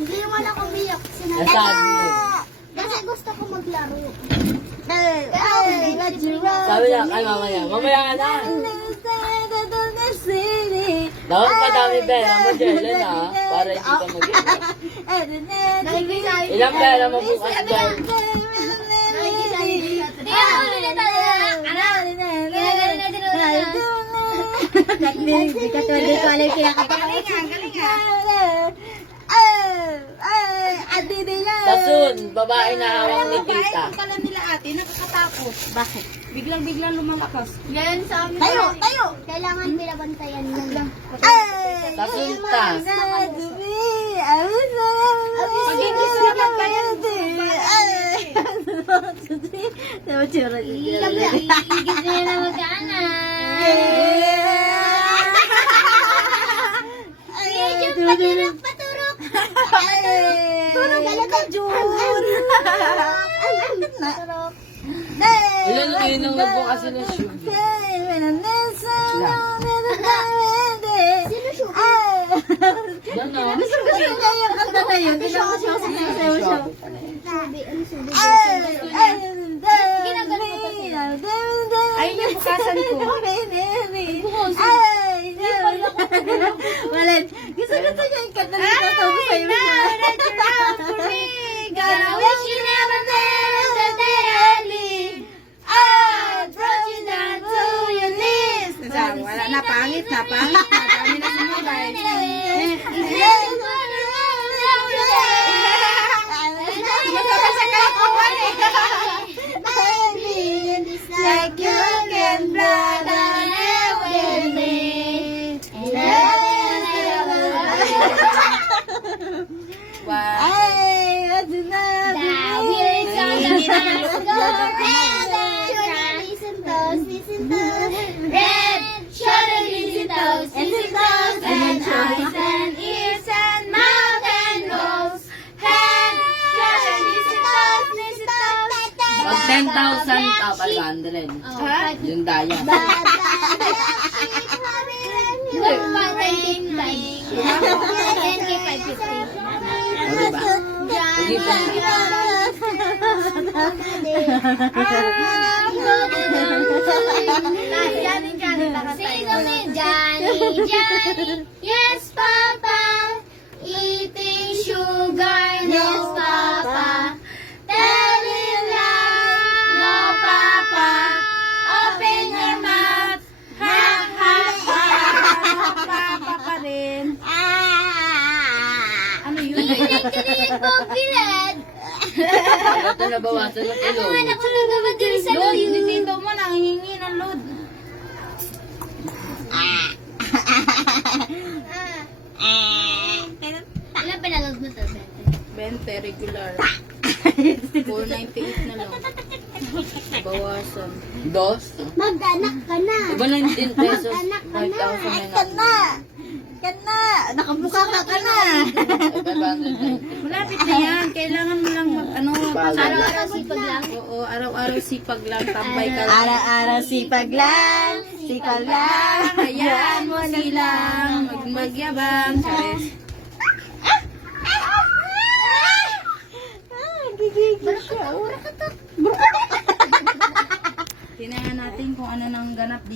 Hindi naman ako umiyak. Sinabi Nasabi mo. kasi gusto ko maglaro. Sabi niya, ay mamaya. Mamaya ka na. Dapat madami pera mo, Jelen, ha? Para hindi ka mag-iyak. Ilang pera mo bukas dyan? Sasun, babae na hawak ni tita. Ang pala nila ate, nakakatakot. Bakit? Biglang lumalakas. Ganyan sa amin. Tayo! Kailangan pinabantayan mo lang. Sasunta. Pag-ibig sa naman kaya. Igigit niya na mag-ana. Paturok! Turok! Galata, Jun! Paturok! Ilan mo kasi ng sugar. Sino sugar? Yan na. Sabi, ano sabi? Ayun yung bukasan ko. Walit. Gusto niya yung kanta na tatawag sa'yo. Gonna wish you never lived the day I live. I brought you down to your knees. Wala na, pangit na. Marami na sumabay. Like you can blood on everything. Red, shoulder, listen toes, and eyes and ears and mouth and nose. Head, shoulder, listen toes, Pag 10,000 ka, 500. Yung daya. O, diba? Hindi pa Johnny, yes, Papa. Eating sugar, no, Papa. Telling lies, no, Papa. Open your mouth, ha, ha, ha. Papa pa rin. Ano yun? Kilig ko, bilad. Ito nabawasan ng Ako ilong. man ako nagawa din sa Load, loyo. dito mo, nangihingi ng load. Ilan pinalog mo to, Bente? 20, regular. 498 na lang. Bawasan. Dos? Mag-anak ka na. Diba 19 pesos? Anak ka 5,000 na. na Kana! Kana! Nakabuka ka kana! 590. Malapit na yan. Kailangan mo lang Araw-araw sipag lang. Oo, araw-araw sipag lang. Tambay ka lang. Araw-araw sipag lang! Sipag lang! Hayaan mo silang magmagyabang. Charis. Gigigil siya. Tingnan natin kung ano nang ganap dito.